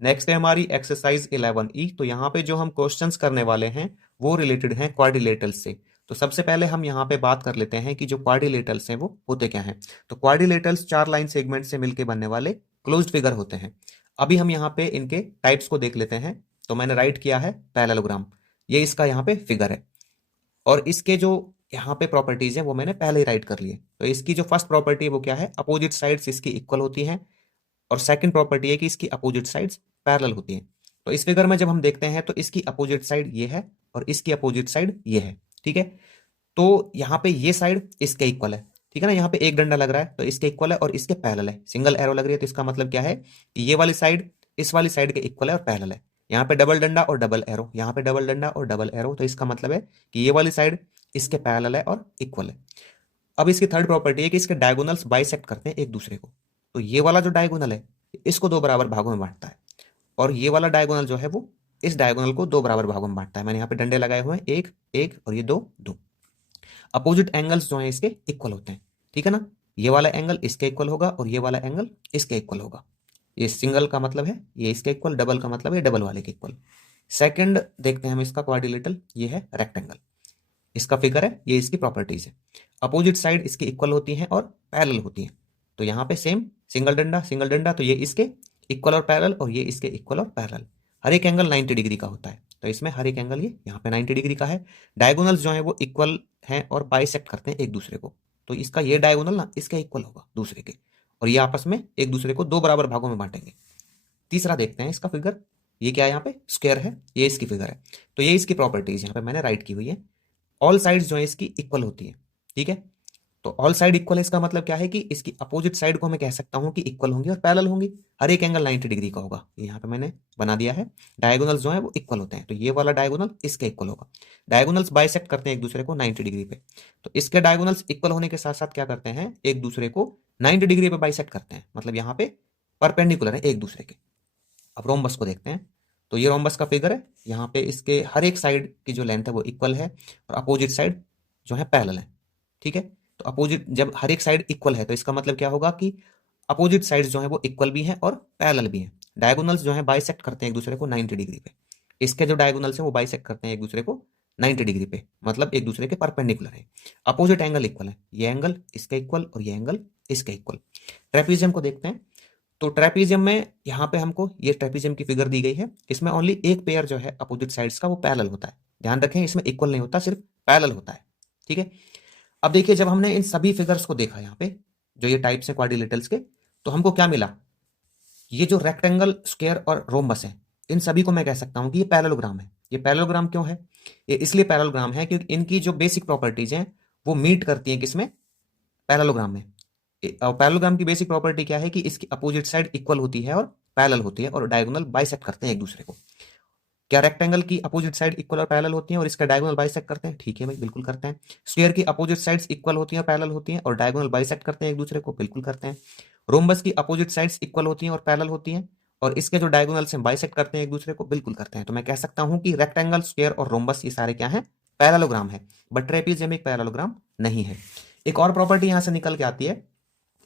Next है हमारी exercise 11E। तो यहाँ पे जो हम क्वेश्चंस करने वाले हैं वो रिलेटेड हैं क्वाड्रिलेटरल्स से। तो सबसे पहले हम यहाँ पे बात कर लेते हैं कि जो क्वाड्रिलेटरल्स हैं वो होते क्या हैं। तो क्वाड्रिलेटरल्स चार लाइन सेगमेंट से मिलकर बनने वाले क्लोज्ड फिगर होते हैं। अभी हम यहाँ पे इनके टाइप्स को देख लेते हैं। तो मैंने राइट किया है पैरेललोग्राम, ये इसका यहाँ पे फिगर है, और इसके जो यहाँ पे प्रॉपर्टीज है वो मैंने पहले ही राइट कर लिए। तो इसकी जो फर्स्ट प्रॉपर्टी है वो क्या है, अपोजिट साइड्स इसकी इक्वल होती हैं, और सेकंड प्रॉपर्टी है कि इसकी अपोजिट साइड्स पैरेलल होती हैं। तो इस फिगर में जब हम देखते हैं तो इसकी अपोजिट साइड ये है और इसकी अपोजिट साइड ये है, ठीक है। तो यहाँ पे ये साइड इसके इक्वल है, ठीक है ना। यहाँ पे एक डंडा लग रहा है तो इसके इक्वल है और इसके पैरेलल है, सिंगल एरो लग रही है तो इसका मतलब क्या है कि ये वाली साइड इस वाली साइड के इक्वल है और पैरेलल है। यहाँ पे डबल डंडा और डबल एरो, यहाँ पे डबल डंडा और डबल एरो, तो इसका मतलब है कि ये वाली साइड इसके पैरेलल है और इक्वल है। अब इसकी थर्ड प्रॉपर्टी है कि इसके डायगोनल्स बाइसेक्ट करते हैं एक दूसरे को। तो ये वाला जो डायगोनल है इसको दो बराबर भागों में बांटता है, और ये वाला डायगोनल जो है वो इस डायगोनल को दो बराबर भागों में बांटता है। मैंने यहाँ पे डंडे लगाए हुए हैं, एक एक और ये दो दो। अपोजिट एंगल्स जो है इसके इक्वल होते हैं, ठीक है ना। ये वाला एंगल इसके इक्वल होगा और ये वाला एंगल इसके इक्वल होगा। ये सिंगल का मतलब है ये इसके इक्वल, डबल का मतलब है डबल वाले के इक्वल। सेकंड देखते हैं हम इसका क्वाड्रिलेटरल, ये है रेक्टेंगल, इसका फिगर है, ये इसकी प्रॉपर्टीज है। अपोजिट साइड इसकी इक्वल होती हैं और पैरेलल होती हैं। तो यहाँ पे सेम सिंगल डंडा सिंगल डंडा, तो ये इसके इक्वल और पैरेलल और ये इसके इक्वल और पैरेलल। हर एक एंगल 90 डिग्री का होता है, तो इसमें हर एक एंगल ये यहाँ पे 90 डिग्री का है। डायगोनल्स जो है वो इक्वल हैं और बाइसेक्ट करते हैं एक दूसरे को। तो इसका ये डायगोनल ना इसके इक्वल होगा दूसरे के, और ये आपस में एक दूसरे को दो बराबर भागों में बांटेंगे। तीसरा देखते हैं इसका फिगर, ये क्या है, यहाँ पे स्क्वायर है, ये इसकी फिगर है। तो ये इसकी प्रॉपर्टीज यहाँ पे मैंने राइट की हुई है। ऑल साइड्स जो है इसकी इक्वल होती है, ठीक है। तो ऑल साइड इक्वल है, इसका मतलब क्या है कि इसकी अपोजिट साइड को मैं कह सकता हूं कि इक्वल होंगी और पैरेलल होंगी। हर एक एंगल 90 डिग्री का होगा, यहाँ पे मैंने बना दिया है। डायगोनल्स जो है वो इक्वल होते हैं, तो ये वाला डायगोनल इसके इक्वल होगा। डायगोनल्स बाइसेक्ट करते हैं एक दूसरे को 90 डिग्री पे, तो इसके डायगोनल्स इक्वल होने के साथ साथ क्या करते हैं, एक दूसरे को 90 डिग्री पे बाइसेक्ट करते हैं, मतलब यहाँ पे परपेंडिकुलर है एक दूसरे के। अब रोम्बस को देखते हैं। तो ये रोम्बस का फिगर है, यहाँ पे इसके हर एक साइड की जो लेंथ है वो इक्वल है और अपोजिट साइड जो है पैरेलल है, ठीक है। तो अपोजिट जब हर एक साइड इक्वल है तो इसका मतलब क्या होगा कि अपोजिट साइड्स जो है वो इक्वल भी हैं और पैरेलल भी हैं। डायगोनल्स जो है बाइसेक्ट करते हैं एक दूसरे को 90 डिग्री पे। इसके जो डायगोनल्स हैं वो बाइसेक्ट करते हैं एक दूसरे को 90 डिग्री पे, मतलब एक दूसरे के परपेंडिकुलर है। अपोजिट एंगल इक्वल है, ये एंगल इसके इक्वल और ये एंगल इसके इक्वल। ट्रेपीजियम को देखते हैं। तो ट्रेपीजियम में यहाँ पे हमको ये ट्रेपीजियम की फिगर दी गई है, इसमें ओनली एक पेयर जो है अपोजिट साइड्स का वो पैरेलल होता है। ध्यान रखें इसमें इक्वल नहीं होता, सिर्फ पैरेलल होता है, ठीक है। अब देखिए जब हमने इन सभी फिगर्स को देखा यहाँ पे जो ये टाइप्स हैं क्वाड्रिलेटरल्स के, तो हमको क्या मिला, ये जो रेक्टेंगल स्क्वायर और रोम्बस है इन सभी को मैं कह सकता हूँ कि ये पैरेललोग्राम है। ये पैरेललोग्राम क्यों है, ये इसलिए पैरेललोग्राम है क्योंकि इनकी जो बेसिक प्रॉपर्टीज हैं वो मीट करती हैं किसमें, पैरेललोग्राम में। पैरेललोग्राम की बेसिक प्रॉपर्टी क्या है कि इसकी अपोजिट साइड इक्वल होती है और पैरेलल होती है और डायगोनल बाइसेक्ट करते हैं एक दूसरे को। क्या रेक्टेंगल की अपोजिट साइड इक्वल और पैरेलल होती हैं और इसका डायगोनल बाइसेक्ट करते हैं, ठीक है भाई बिल्कुल करते हैं। स्क्वायर की अपोजिट साइड्स इक्वल होती हैं और पैरेलल होती हैं और डायगोनल बाइसेक्ट करते हैं एक दूसरे को, बिल्कुल करते हैं। रोम्बस की अपोजिट साइड्स इक्वल होती हैं और पैरेलल होती हैं और इसके जो डायगोनल्स हैं बाइसेक्ट करते हैं एक दूसरे को, बिल्कुल करते हैं। तो मैं कह सकता हूं कि रेक्टेंगल स्क्वायर और रोम्बस ये सारे क्या है, पैरेललोग्राम है। बट ट्रेपीजियम एक पैरेललोग्राम नहीं है। एक और प्रॉपर्टी यहां से निकल के आती है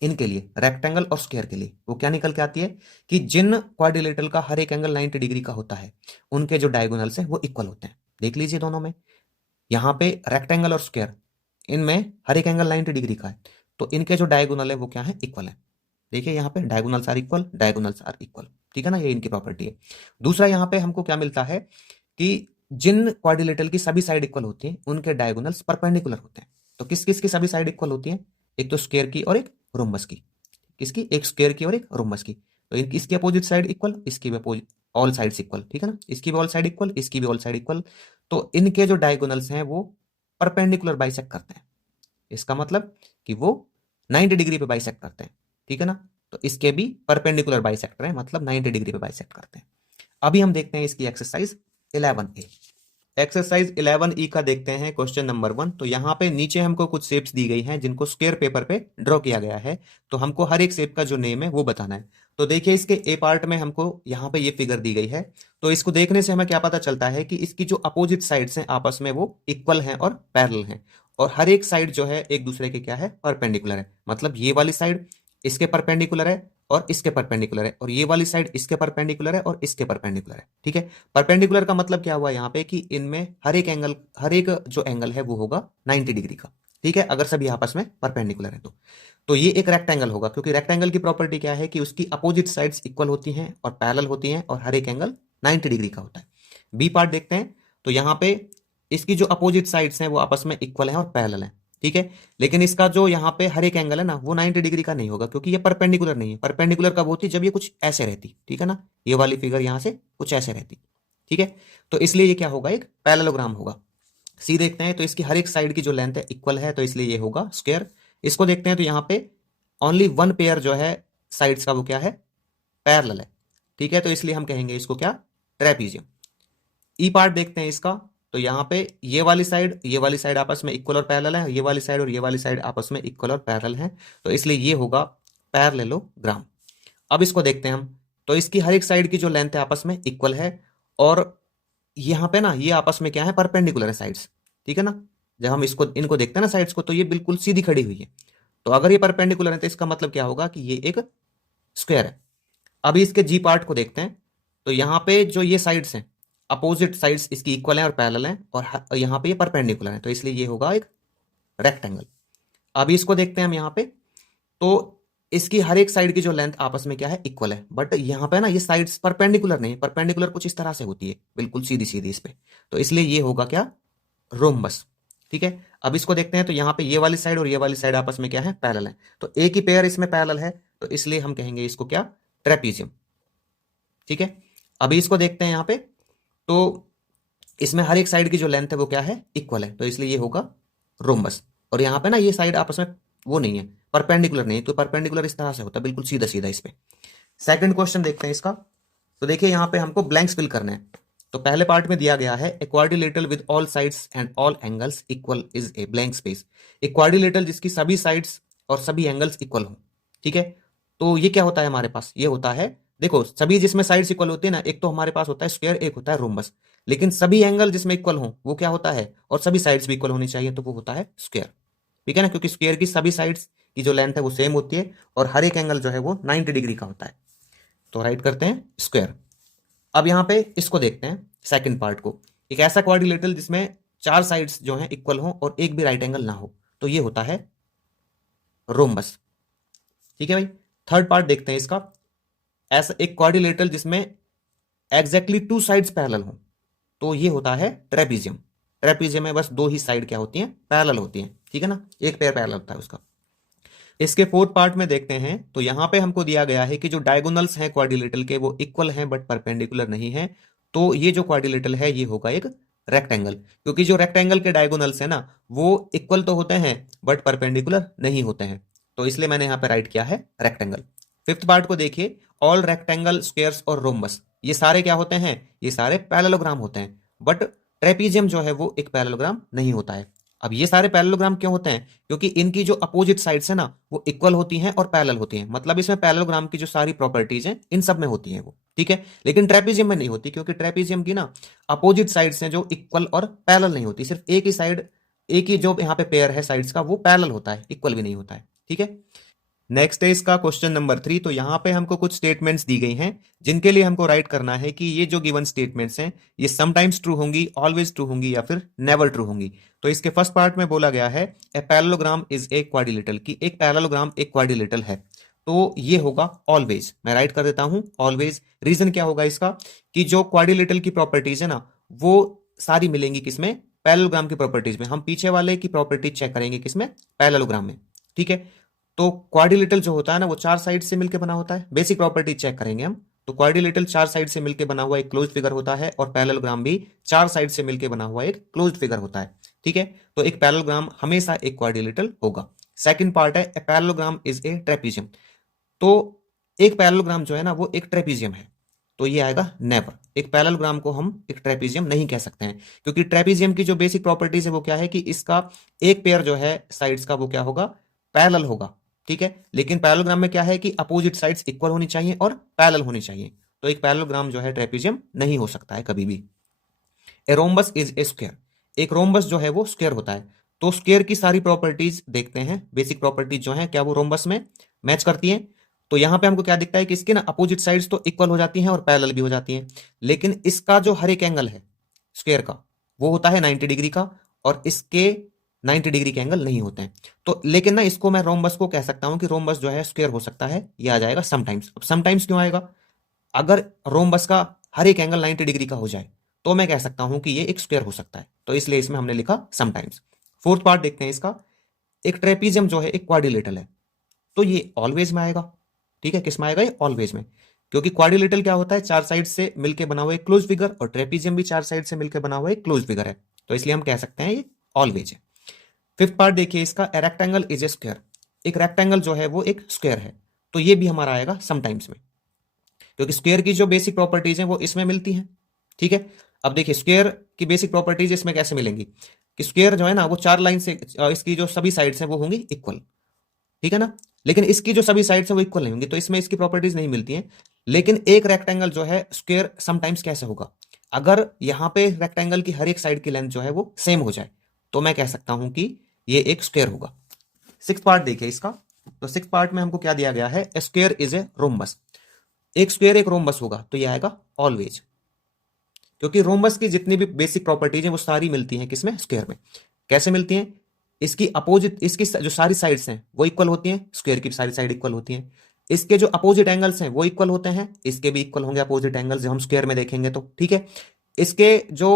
इनके लिए, रेक्टेंगल और स्क्वायर के लिए, वो क्या निकल के आती है कि जिन क्वाड्रिलेटरल का हर एक एंगल 90 डिग्री का होता है उनके जो डायगोनल्स हैं वो इक्वल होते हैं। देख लीजिए दोनों में, यहाँ पे रेक्टेंगल और स्क्वायर इनमें हर एक एंगल 90 डिग्री का है, तो इनके जो डायगोनल है वो क्या है, इक्वल है। देखिए यहाँ पे diagonals are equal, diagonals are equal, ठीक है ना, ये इनकी प्रॉपर्टी है। दूसरा यहाँ पे हमको क्या मिलता है कि जिन क्वाड्रिलेटरल की सभी साइड इक्वल होती हैं उनके डायगोनल्स परपेंडिकुलर होते हैं। तो किस किस की सभी साइड इक्वल होती हैं, एक तो स्क्वायर की और एक रोम्बस की। किसकी, एक स्क्वायर की और एक रोम्बस की। तो इनकी इसकी अपोजिट साइड इक्वल, इसकी भी अपोजिट, ऑल साइड्स इक्वल, ठीक है ना, इसकी भी ऑल साइड इक्वल, इसकी भी ऑल साइड इक्वल। तो इनके जो डायगोनल्स हैं वो परपेंडिकुलर बाइसेक्ट करते हैं, इसका मतलब कि वो 90 डिग्री पे बाइसेक्ट करते हैं, ठीक है ना। तो इसके भी परपेंडिकुलर बाइसेक्टर है, मतलब 90 डिग्री पे बाइसेक्ट करते हैं। अभी हम देखते हैं इसकी एक्सरसाइज 11A। एक्सरसाइज 11E का देखते हैं क्वेश्चन नंबर 1। तो यहाँ पे नीचे हमको कुछ शेप्स दी गई हैं जिनको स्क्वायर पेपर पे ड्रॉ किया गया है, तो हमको हर एक शेप का जो नेम है वो बताना है। तो देखिए इसके ए पार्ट में हमको यहाँ पे ये फिगर दी गई है, तो इसको देखने से हमें क्या पता चलता है कि इसकी जो अपोजिट साइड्स हैं आपस में वो इक्वल हैं और पैरेलल हैं, और हर एक साइड जो है एक दूसरे के क्या है, परपेंडिकुलर है। मतलब ये वाली साइड इसके परपेंडिकुलर है और इसके परपेंडिकुलर है, और ये वाली साइड इसके परपेंडिकुलर है और इसके परपेंडिकुलर है। ठीक है, परपेंडिकुलर का मतलब क्या हुआ यहाँ पे कि इनमें हर एक जो एंगल है वो होगा 90 डिग्री का। ठीक है, अगर सभी आपस में परपेंडिकुलर है तो ये एक रेक्टेंगल होगा, क्योंकि रेक्टेंगल की प्रॉपर्टी क्या है कि उसकी अपोजिट साइड्स इक्वल होती हैं और पैरेलल होती हैं और हर एक एंगल 90 डिग्री का होता है। बी पार्ट देखते हैं, तो यहाँ पे इसकी जो अपोजिट साइड्स हैं वो आपस में इक्वल हैं और पैरेलल हैं। ठीक है, लेकिन इसका जो यहाँ पे हर एक एंगल है ना वो 90 डिग्री का नहीं होगा, क्योंकि ये परपेंडिकुलर नहीं है। परपेंडिकुलर कब होती, जब ये कुछ ऐसे रहती। ठीक है ना, ये वाली फिगर यहाँ से कुछ ऐसे रहती। ठीक है, तो इसलिए ये क्या होगा, एक पैरेललोग्राम होगा। सी देखते हैं, तो इसकी हर एक साइड की जो लेंथ है इक्वल है, तो इसलिए ये होगा स्क्वायर। इसको देखते हैं, तो यहाँ पे ओनली वन पेयर जो है साइड्स का वो क्या है, पैरेलल है। ठीक है, तो इसलिए हम कहेंगे इसको क्या, ट्रेपीजियम। ई पार्ट देखते हैं इसका, तो यहाँ पे ये वाली साइड आपस में इक्वल और पैरेलल है, ये वाली साइड और ये वाली साइड आपस में इक्वल और पैरेलल है, तो इसलिए ये होगा पैरेललोग्राम। अब इसको देखते हैं हम, तो इसकी हर एक साइड की जो लेंथ है आपस में इक्वल है, और यहाँ पे ना ये आपस में क्या है, परपेंडिकुलर है साइड्स। ठीक है ना, जब हम इनको देखते हैं ना साइड्स को, तो ये बिल्कुल सीधी खड़ी हुई है। तो अगर ये परपेंडिकुलर है तो इसका मतलब क्या होगा कि ये एक स्क्वायर है। अभी इसके जी पार्ट को देखते हैं, तो यहाँ पे जो ये साइड्स हैं, अपोजिट साइड्स इसकी इक्वल हैं और पैरेलल हैं, और यहाँ पे ये परपेंडिकुलर है, तो इसलिए ये होगा एक रेक्टेंगल। अभी इसको देखते हैं हम यहाँ पे, तो इसकी हर एक साइड की जो लेंथ आपस में क्या है, इक्वल है, बट यहाँ पे ना ये साइड्स परपेंडिकुलर नहीं है। परपेंडिकुलर कुछ इस तरह से होती है, बिल्कुल सीधी सीधी इस पे, तो इसलिए ये होगा क्या, रोम्बस। ठीक है, अब इसको देखते हैं, तो यहाँ पे ये वाली साइड और ये वाली साइड आपस में क्या है, पैरेलल है, तो एक ही पेयर इसमें पैरेलल है, तो इसलिए हम कहेंगे इसको क्या, ट्रेपीजियम। ठीक है, अभी इसको देखते हैं यहाँ पे, तो इसमें हर एक साइड की जो लेंथ है वो क्या है, इक्वल है, तो इसलिए ये होगा रोम्बस। और यहाँ पे ना ये साइड आपस में वो नहीं है, परपेंडिकुलर नहीं है, तो परपेंडिकुलर इस तरह से होता है, बिल्कुल सीधा सीधा इस पे। सेकंड क्वेश्चन देखते हैं इसका, तो देखिए यहाँ पे हमको ब्लैंक्स फिल करने हैं। तो पहले पार्ट में दिया गया है, a quadrilateral with all sides and all angles equal is a blank space. एक क्वाड्रिलेटरल जिसकी सभी साइड्स और सभी एंगल्स इक्वल हो। ठीक है, तो ये क्या होता है हमारे पास, ये होता है, देखो सभी जिसमें साइड्स इक्वल होती है ना, एक तो हमारे पास होता है स्क्वायर, एक होता है रोम्बस। लेकिन सभी एंगल जिसमें इक्वल हो वो क्या होता है, और सभी साइड्स भी इक्वल होनी चाहिए, तो वो होता है स्क्वायर। ठीक है ना, क्योंकि स्क्वायर की सभी साइड्स की जो लेंथ है वो सेम होती है, और हर एक एंगल जो है वो 90 डिग्री का होता है, तो राइट करते हैं स्क्वायर। अब यहाँ पे इसको देखते हैं सेकंड पार्ट को, एक ऐसा क्वाड्रिलेटरल जिसमें चार साइड्स जो हैं इक्वल हो और एक भी राइट एंगल ना हो, तो ये होता है रोम्बस। ठीक है भाई, थर्ड पार्ट देखते हैं इसका, ऐसा एक क्वाड्रिलेटरल जिसमें एग्जैक्टली टू साइड्स पैरेलल हो, तो ये होता है ट्रेपीजियम। ट्रेपीजियम में बस दो ही साइड क्या होती हैं, पैरेलल होती हैं। ठीक है ना, एक पेयर पैरेलल होता है उसका। इसके फोर्थ पार्ट में देखते हैं, तो यहां पे हमको दिया गया है कि जो डायगोनल्स हैं क्वाड्रिलेटरल के वो इक्वल हैं बट परपेंडिकुलर नहीं है, तो ये जो क्वाड्रिलेटरल है ये होगा एक रेक्टेंगल, क्योंकि जो रेक्टेंगल के डायगोनल्स है ना वो इक्वल तो होते हैं बट परपेंडिकुलर नहीं होते हैं, तो इसलिए मैंने यहां पे राइट किया है रेक्टेंगल। फिफ्थ पार्ट को देखिए, ऑल रेक्टेंगल, स्क्वायर्स और रोम्बस, ये सारे क्या होते हैं, ये सारे पैरेललोग्राम होते हैं, बट ट्रेपीजियम जो है वो एक पैरेललोग्राम नहीं होता है। अब ये सारे पैरेललोग्राम क्यों होते हैं, क्योंकि इनकी जो अपोजिट साइड्स है ना वो इक्वल होती हैं और पैरेलल होती हैं, मतलब इसमें पैरेललोग्राम की जो सारी प्रॉपर्टीज हैं इन सब में होती हैं वो। ठीक है, लेकिन ट्रेपीजियम में नहीं होती, क्योंकि ट्रेपीजियम की ना अपोजिट साइड्स हैं जो इक्वल और पैरेलल नहीं होती, सिर्फ एक ही साइड, एक ही जो यहाँ पे पेयर है साइड्स का वो पैरेलल होता है, इक्वल भी नहीं होता है। ठीक है, नेक्स्ट है इसका क्वेश्चन नंबर 3। तो यहाँ पे हमको कुछ स्टेटमेंट्स दी गई हैं जिनके लिए हमको राइट करना है कि ये जो गिवन स्टेटमेंट्स हैं ये समटाइम्स ट्रू होंगी, ऑलवेज ट्रू होंगी, या फिर नेवर ट्रू होंगी। तो इसके फर्स्ट पार्ट में बोला गया है a parallelogram is a quadrilateral, की एक पैरेललोग्राम एक क्वाड्रिलेटरल है, तो ये होगा ऑलवेज। मैं राइट कर देता हूं ऑलवेज। रीजन क्या होगा इसका, कि जो क्वाड्रिलेटरल की प्रॉपर्टीज है ना वो सारी मिलेंगी किसमें, पैरेललोग्राम की प्रॉपर्टीज में। हम पीछे वाले की प्रॉपर्टीज चेक करेंगे किसमें, पैरेललोग्राम में। ठीक है, तो क्वाड्रिलेटरल जो होता है ना वो चार साइड से मिलकर बना होता है, बेसिक प्रॉपर्टी चेक करेंगे हम। तो क्वाड्रिलेटरल चार साइड से मिलकर बना हुआ एक क्लोज्ड फिगर होता है, और पैरेललोग्राम भी चार साइड से मिलकर बना हुआ एक क्लोज्ड फिगर होता है। ठीक है, तो एक पैरेललोग्राम हमेशा एक क्वाड्रिलेटरल होगा। सेकंड पार्ट है a parallelogram is a trapezium, तो एक पैरेललोग्राम जो है ना वो एक ट्रेपीजियम है, तो ये आएगा नेवर। एक पैरेललोग्राम को हम एक ट्रेपीजियम नहीं कह सकते हैं, क्योंकि ट्रेपीजियम की जो बेसिक प्रॉपर्टीज है वो क्या है कि इसका एक पेयर जो है साइड्स का वो क्या होगा, पैरेलल होगा। ठीक है, लेकिन पैरेललोग्राम में क्या है कि अपोजिट साइड्स इक्वल होनी चाहिए और पैरेलल होनी चाहिए, तो एक पैरेललोग्राम जो है ट्रेपीजियम नहीं हो सकता है कभी भी। A rhombus is a square, एक रोम्बस जो है वो स्क्वायर होता है, तो स्क्वायर की सारी प्रॉपर्टीज देखते हैं, बेसिक प्रॉपर्टीज जो है क्या वो रोम्बस में मैच करती हैं। तो यहाँ पे हमको क्या दिखता है कि इसकी ना अपोजिट साइड्स तो इक्वल हो जाती हैं और पैरेलल भी हो जाती हैं, लेकिन इसका जो हर एक एंगल है स्क्वायर का वो होता है 90 डिग्री का, और इसके 90 डिग्री के एंगल नहीं होते हैं। तो लेकिन ना इसको मैं रोम्बस को कह सकता हूं कि रोम्बस जो है स्क्वायर हो सकता है, ये आ जाएगा समटाइम्स। अब समटाइम्स क्यों आएगा? अगर रोम्बस का हर एक एंगल 90 डिग्री का हो जाए तो मैं कह सकता हूं कि ये एक स्क्वायर हो सकता है, तो इसलिए इसमें हमने लिखा समटाइम्स। फोर्थ पार्ट देखते हैं इसका। एक ट्रेपीजियम जो है एक क्वाड्रिलेटरल है, तो ये ऑलवेज में आएगा। ठीक है, किस में आएगा? ये ऑलवेज में, क्योंकि क्वाड्रिलेटरल क्या होता है? चार साइड से मिलकर बना हुआ एक क्लोज फिगर, और ट्रेपीजियम भी चार साइड से मिलकर बना हुआ एक क्लोज फिगर है, तो इसलिए हम कह सकते हैं ये ऑलवेज है। फिफ्थ पार्ट देखिए इसका, a rectangle is a square. एक रेक्टेंगल जो है वो एक स्क्वायर है, तो ये भी हमारा आएगा समटाइम्स में, क्योंकि स्क्वायर की जो बेसिक प्रॉपर्टीज हैं वो इसमें मिलती हैं। ठीक है, अब देखिए स्क्वायर की बेसिक प्रॉपर्टीज इसमें कैसे मिलेंगी कि स्क्वायर जो है ना वो चार लाइन से इसकी जो सभी साइड्स हैं वो होंगी इक्वल। ठीक है ना, लेकिन इसकी जो सभी साइड्स हैं वो इक्वल नहीं होंगी, तो इसमें इसकी प्रॉपर्टीज नहीं मिलती हैं। लेकिन एक रेक्टेंगल जो है स्क्वायर समटाइम्स कैसे होगा? अगर यहां पे रेक्टेंगल की हर एक साइड की लेंथ जो है वो सेम हो जाए, तो मैं कह सकता हूं कि ये एक स्क्वायर होगा। सिक्स पार्ट देखिए इसका। तो सिक्स पार्ट में हमको क्या दिया गया है? Square is a rhombus. एक स्क्वायर एक रोम्बस होगा, तो ये आएगा ऑलवेज, क्योंकि रोम्बस की जितनी भी बेसिक प्रॉपर्टीज हैं वो सारी मिलती हैं किसमें? स्क्वायर में। कैसे मिलती हैं? इसकी अपोजिट, इसकी जो सारी साइड्स हैं वो इक्वल होती हैं, स्क्वायर की सारी साइड इक्वल होती हैं। इसके जो अपोजिट एंगल्स हैं वो इक्वल होते हैं, इसके भी इक्वल होंगे अपोजिट एंगल्स, जब हम स्क्वायर में देखेंगे तो। ठीक है, इसके जो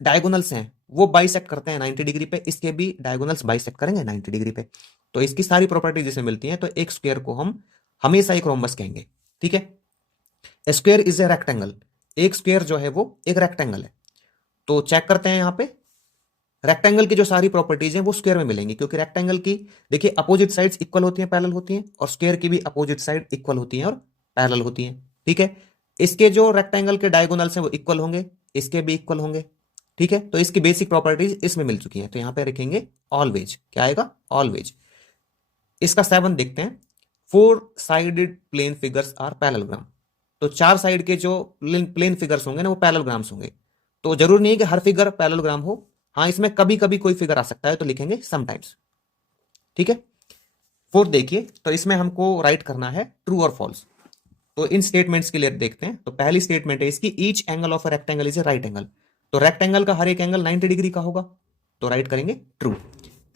डायगोनल्स हैं वो बाइसेक्ट करते हैं 90 डिग्री पे, इसके भी डायगोनल्स बाइसेक्ट करेंगे 90 डिग्री पे। तो इसकी सारी प्रॉपर्टीज जिसमें मिलती हैं, तो एक स्क्वायर को हम हमेशा एक रोम्बस कहेंगे। ठीक है, स्क्वायर इज ए रेक्टेंगल। एक स्क्वायर जो है वो एक रेक्टेंगल है, तो चेक करते हैं यहां पे रेक्टेंगल की जो सारी प्रॉपर्टीज हैं वो स्क्वायर में मिलेंगी, क्योंकि रेक्टेंगल की देखिए अपोजिट साइड्स इक्वल होती हैं, पैरेलल होती हैं, और स्क्वायर की भी अपोजिट साइड इक्वल होती हैं और पैरेलल होती हैं। ठीक है, इसके जो रेक्टेंगल के डायगोनल्स हैं वो इक्वल होंगे, इसके भी इक्वल होंगे। ठीक है, तो इसकी बेसिक प्रॉपर्टीज इसमें मिल चुकी हैं, तो यहां पे रखेंगे ऑलवेज। क्या आएगा? ऑलवेज। इसका 7 देखते हैं। Four sided plane figures are parallelogram. तो चार साइड के जो प्लेन फिगर्स होंगे ना वो पैरेललोग्राम्स होंगे। तो जरूर नहीं है कि हर फिगर पैरेललोग्राम हो, हाँ इसमें कभी कभी कोई फिगर आ सकता है, तो लिखेंगे समटाइम्स। ठीक है, फोर्थ देखिए, तो इसमें हमको राइट करना है ट्रू और फॉल्स। तो इन स्टेटमेंट्स के लिए देखते हैं। तो पहली स्टेटमेंट है इसकी, each angle of a rectangle is a right angle. तो रेक्टेंगल का हर एक एंगल 90 डिग्री का होगा, तो राइट करेंगे ट्रू।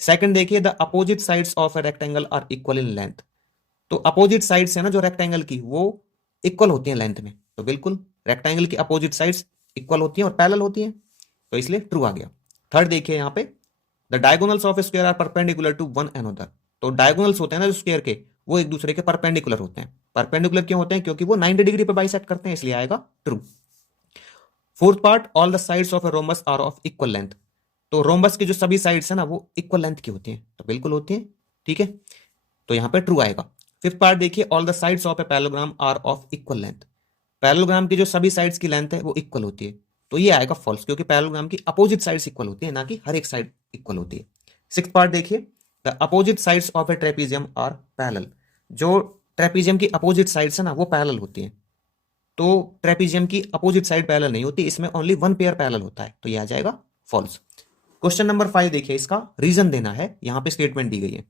सेकंड देखिए, the opposite sides of a rectangle are equal in length. तो अपोजिट साइड्स है ना जो रेक्टेंगल की, वो इक्वल होती हैं लेंथ में, तो बिल्कुल रेक्टेंगल की अपोजिट साइड्स इक्वल होती हैं और पैरेलल होती हैं, तो इसलिए ट्रू आ गया। थर्ड देखिए यहाँ पे, the diagonals of square are perpendicular to one another. तो डायगोनल्स होते हैं ना जो स्क्वायर के, वो एक दूसरे के परपेंडिकुलर होते हैं। परपेंडिकुलर क्यों होते हैं? क्योंकि वो 90 डिग्री पे बाइसेक्ट करते हैं, इसलिए आएगा true. Fourth part, all the sides of a rhombus are of equal length. तो रोम्बस की जो सभी साइड्स है ना वो इक्वल लेंथ की होती हैं, तो बिल्कुल होती हैं। ठीक है, तो यहां पे ट्रू आएगा। फिफ्थ पार्ट देखिए, all the sides of a parallelogram are of equal length. Parallelogram की जो सभी साइड्स की लेंथ है वो इक्वल होती है, तो ये आएगा फॉल्स, क्योंकि पैरेललोग्राम की अपोजिट साइड्स इक्वल होती है, ना कि हर एक साइड इक्वल होती है। सिक्स्थ पार्ट देखिए, the opposite sides of a trapezium are parallel. जो ट्रेपीजियम की अपोजिट साइड्स है ना वो पैरेलल होती हैं, तो ट्रेपीजियम की अपोजिट साइड पैरेलल नहीं होती, इसमें ओनली वन पेयर पैरेलल होता है, तो ये आ जाएगा फॉल्स। क्वेश्चन नंबर 5 देखिए, इसका रीजन देना है। यहां पे स्टेटमेंट दी गई है,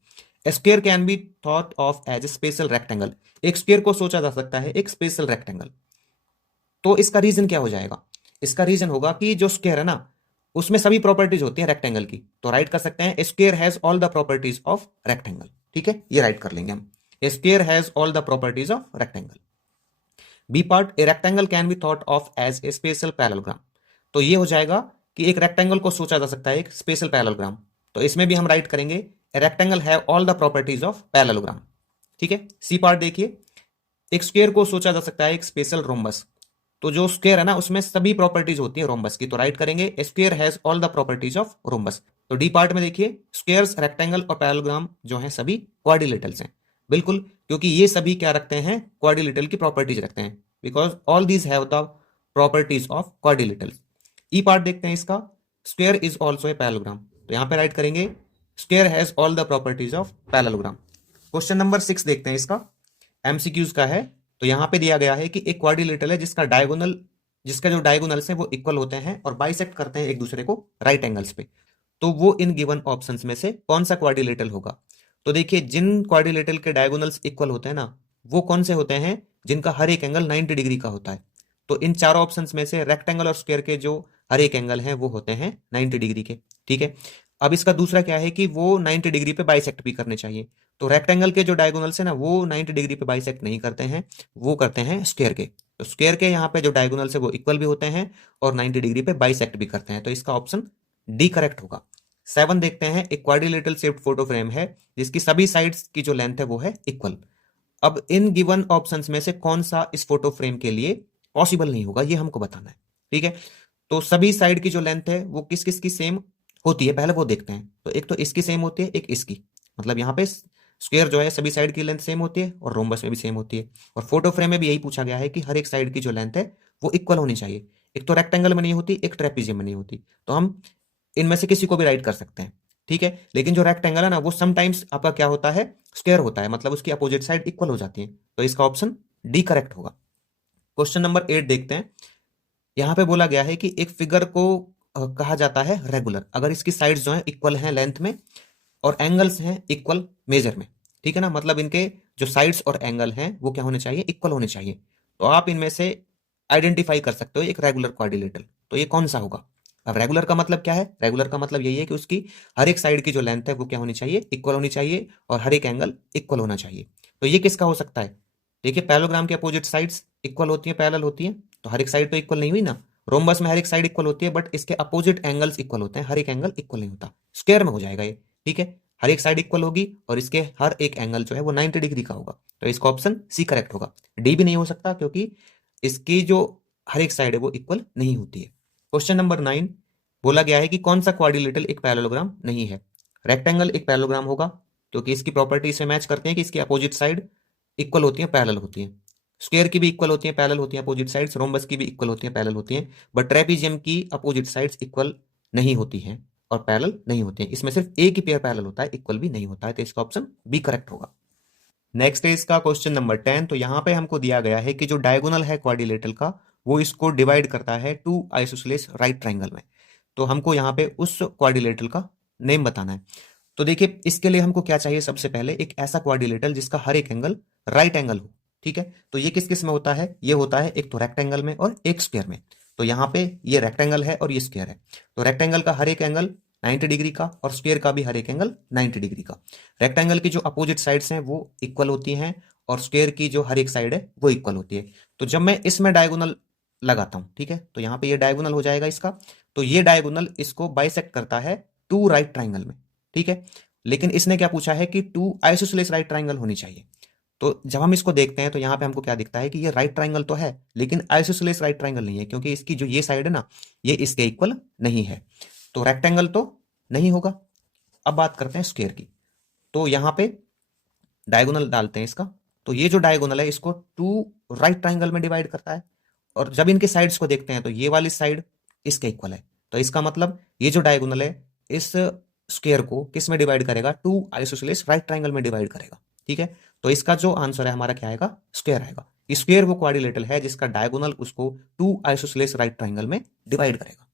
a square can be thought of as a special rectangle. एक स्क्वायर को सोचा जा सकता है एक स्पेशल रेक्टेंगल। तो इसका रीजन क्या हो जाएगा? इसका रीजन होगा कि जो स्क्वायर है ना उसमें सभी प्रॉपर्टीज होती है रेक्टेंगल की, तो राइट कर सकते हैं square has all the properties of rectangle. ठीक है, ये राइट कर लेंगे हम, square has all the properties of rectangle. B part, a rectangle can be thought of as a special parallelogram. तो ये हो जाएगा कि एक रेक्टेंगल को सोचा जा सकता है एक स्पेशल पैरेललोग्राम, तो इसमें भी हम राइट करेंगे rectangle have all the properties of parallelogram. ठीक है, सी पार्ट देखिए, एक स्क्वायर को सोचा जा सकता है एक स्पेशल रोम्बस। तो जो स्क्वायर है ना उसमें सभी प्रॉपर्टीज होती है रोम्बस की, तो राइट करेंगे square has all the properties of rhombus. तो डी पार्ट में देखिए, स्क्वायर्स, रेक्टेंगल और पैरेललोग्राम जो है सभी क्वाड्रिलेटरल्स हैं, बिल्कुल, क्योंकि ये सभी क्या रखते हैं? क्वाड्रिलेटरल की प्रॉपर्टीज रखते हैं, because all these have the properties of quadrilateral. E part देखते हैं इसका, square is also a parallelogram. तो यहां पे राइट करेंगे square has all the properties of parallelogram. Question number 6 देखते हैं इसका, एमसीक्यूज का है। तो यहां पे दिया गया है कि एक क्वाड्रिलेटरल है जिसका जो डायगोनल्स है वो इक्वल होते हैं और बाइसेक्ट करते हैं एक दूसरे को राइट एंगल्स पे। तो वो इन गिवन ऑप्शंस में से कौन सा क्वाड्रिलेटरल होगा? तो देखिए, जिन क्वाड्रिलेटरल के डायगोनल्स इक्वल होते हैं ना वो कौन से होते हैं जिनका हर एक एंगल 90 डिग्री का होता है। तो इन चारों ऑप्शंस में से रेक्टेंगल और स्क्वायर के जो हर एक एंगल हैं वो होते हैं 90 डिग्री के। ठीक है, अब इसका दूसरा क्या है कि वो 90 डिग्री पे बाइसेक्ट भी करने चाहिए। तो रेक्टेंगल के जो डायगोनल्स है ना वो 90 डिग्री पे बाइसेक्ट नहीं करते हैं, वो करते हैं स्क्वायर के। तो स्क्वायर के यहाँ पे जो डायगोनल्स है वो इक्वल भी होते हैं और 90 डिग्री पे बाइसेक्ट भी करते हैं। तो इसका ऑप्शन डी करेक्ट होगा। 7 देखते हैं, एक क्वाड्रिलेटरल शेप्ड फोटो फ्रेम है जिसकी सभी साइड्स की जो लेंथ है वो है इक्वल। अब इन गिवन ऑप्शंस में से कौन सा इस फोटो फ्रेम के लिए पॉसिबल नहीं होगा, ये हमको बताना है। ठीक है, तो सभी साइड की जो लेंथ है वो किस किस की सेम होती है पहले वो देखते हैं। तो एक तो इसकी सेम होती है, एक इसकी, मतलब यहाँ पे स्क्वायर जो है सभी साइड की लेंथ सेम होती है और रोम्बस में भी सेम होती है। और फोटो फ्रेम में भी यही पूछा गया है कि हर एक साइड की जो लेंथ है वो इक्वल होनी चाहिए। एक तो रेक्टेंगल में नहीं होती, एक ट्रेपीजियम में नहीं होती। तो हम इनमें से किसी को भी राइट कर सकते हैं। ठीक है, लेकिन जो रेक्टेंगल है ना वो समटाइम्स आपका क्या होता है, स्क्वायर होता है, मतलब उसकी अपोजिट साइड इक्वल हो जाती है। तो इसका ऑप्शन डी करेक्ट होगा। क्वेश्चन नंबर 8 देखते हैं। यहां पे बोला गया है कि एक फिगर को कहा जाता है रेगुलर अगर इसकी साइड्स जो है इक्वल हैं लेंथ में और एंगल्स हैं इक्वल मेजर में। ठीक है ना, मतलब इनके जो साइड्स और एंगल हैं वो क्या होने चाहिए, इक्वल होने चाहिए। तो आप इनमें से आइडेंटिफाई कर सकते हो एक रेगुलर क्वाड्रिलेटरल। तो ये कौन सा होगा। अब रेगुलर का मतलब क्या है, रेगुलर का मतलब यही है कि उसकी हर एक साइड की जो लेंथ है वो क्या होनी चाहिए, इक्वल होनी चाहिए और हर एक एंगल इक्वल होना चाहिए। तो ये किसका हो सकता है, देखिए पैरेललोग्राम के अपोजिट साइड्स इक्वल होती है, पैरेलल होती है, तो हर एक साइड तो इक्वल नहीं हुई ना। रोम्बस में हर एक साइड इक्वल होती है बट इसके अपोजिट एंगल्स इक्वल होते हैं, हर एक एंगल इक्वल नहीं होता। स्क्वायर में हो जाएगा ये। ठीक है, हर एक साइड इक्वल होगी और इसके हर एक एंगल जो है वो 90 डिग्री का होगा। तो इसका ऑप्शन सी करेक्ट होगा। डी भी नहीं हो सकता क्योंकि इसकी जो हर एक साइड है वो इक्वल नहीं होती है। क्वेश्चन नंबर 9 बोला गया है कि कौन सा क्वाड्रिलेटरल एक पैरेललोग्राम नहीं है। रेक्टेंगल एक पैरेललोग्राम होगा क्योंकि इसकी प्रॉपर्टी से मैच करते हैं कि इसकी अपोजिट साइड इक्वल होती है, पैरेलल होती है। स्क्वायर की भी इक्वल होती है, पैरेलल होती है अपोजिट साइड्स। रोम्बस की भी इक्वल होती है, पैरेलल होती है। बट ट्रेपीजियम की अपोजिट साइड्स इक्वल नहीं होती हैं और पैरेलल नहीं होती हैं। इसमें सिर्फ एक ही पेयर पैरेलल होता है, इक्वल भी नहीं होता है। तो इसका ऑप्शन बी करेक्ट होगा। नेक्स्ट है इसका क्वेश्चन नंबर 10। तो यहाँ पे हमको दिया गया है कि जो डायगोनल है क्वाड्रिलेटरल का वो इसको डिवाइड करता है टू आइसोसेलेस राइट ट्राइंगल में। तो हमको यहाँ पे उस क्वाड्रिलेटरल का नेम बताना है। तो देखिए इसके लिए हमको क्या चाहिए, सबसे पहले एक ऐसा क्वाड्रिलेटरल जिसका हर एक एंगल राइट एंगल हो। ठीक है, तो ये किस किस में होता है, ये होता है एक तो रेक्टेंगल में और एक स्क्वायर में। तो यहाँ पे ये रेक्टेंगल है और ये स्क्वायर है। तो रेक्टेंगल का हर एक एंगल 90 डिग्री का और स्क्वायर का भी हर एक एंगल 90 डिग्री का। रेक्टेंगल की जो अपोजिट साइड्स हैं वो इक्वल होती हैं और स्क्वायर की जो हर एक साइड है वो इक्वल होती है। तो जब मैं इसमें डायगोनल लगाता हूं, ठीक है, तो यहाँ पे ये डायगोनल हो जाएगा इसका। तो ये डायगोनल इसको बाइसेक्ट करता है टू राइट ट्राइंगल में। ठीक है, लेकिन इसने क्या पूछा है कि टू आइसोसेलेस राइट ट्राइंगल होनी चाहिए। तो जब हम इसको देखते हैं तो यहाँ पे हमको क्या दिखता है कि ये राइट ट्राइंगल तो है लेकिन आइसोसेलेस राइट ट्राइंगल नहीं है, क्योंकि इसकी जो ये साइड है ना ये इसके इक्वल नहीं है। तो रेक्टेंगल तो नहीं होगा। अब बात करते हैं स्क्वायर की। तो यहाँ पे डायगोनल डालते हैं इसका। तो ये जो डायगोनल है इसको टू राइट ट्राइंगल में डिवाइड करता है और जब इनके साइड्स को देखते हैं तो ये वाली साइड इसके इक्वल है। तो इसका मतलब ये जो डायगोनल है इस स्क्वायर को किस में डिवाइड करेगा, टू आइसोसेलेस राइट ट्राइंगल में डिवाइड करेगा। ठीक है, तो इसका जो आंसर है हमारा क्या आएगा, स्क्वायर आएगा। स्क्वायर वो क्वाड्रिलेटरल है जिसका डायगोनल उसको टू आइसोसेलेस राइट ट्राइंगल में डिवाइड करेगा।